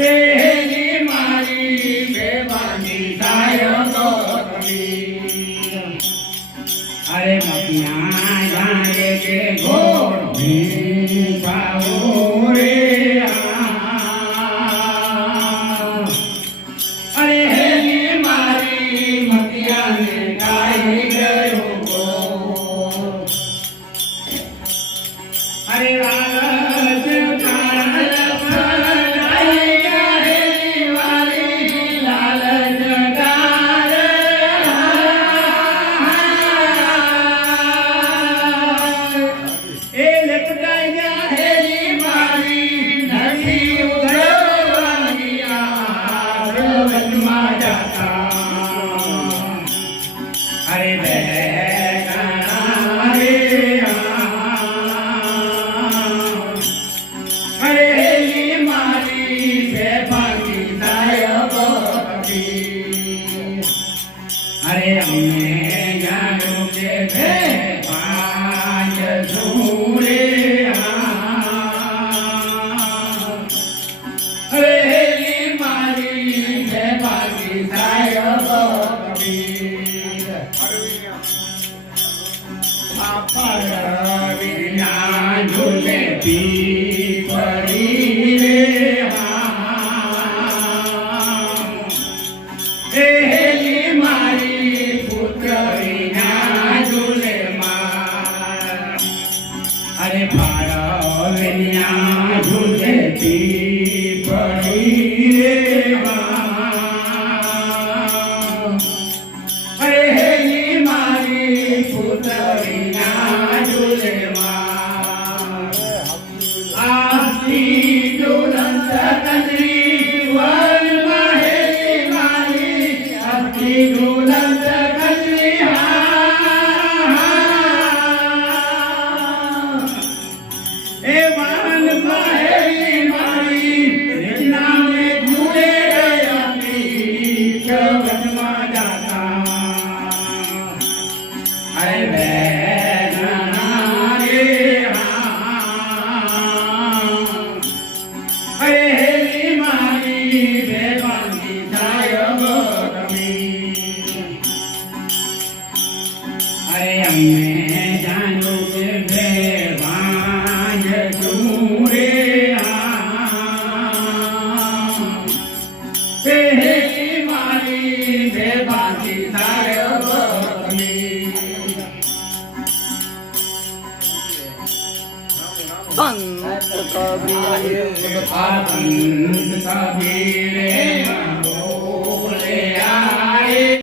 એની મારી બેવાની સાયો અરે મપિયા જાય કે ઘોડ ભાવો રે અરે હેલી મારી મપિયાને ગાઈ ગયો અરે અરે અમને જાણો કે ભે પાંચ સૂરે અરે હેલી મારી ભે બાકી સાહેબ કબીર આપણ વિના ઝૂલે પી પડી રે હેલી મારી પુત્રીના ઝૂલે માર અરે ભાડવન્યા ઝૂલે પી પડી રે અરે હેલી મારી પુત્રીના ઝૂલે માર આથી ઝૂલંત કંદરી વનમાં હેલી મારી આથી ઝૂલંત કંદરી એ વનમાં હેલી મારી નામે ઝૂલે ગયાતી વનમાં જાતા અરે બેના રે અરે હેલી મારી બેવાની સાયબ કબીર અરે અમને જાણો કે બેવાન ઝૂરે હેલી મારી બેવાની સાયબ કબીર સંત કબીર સંત કબીર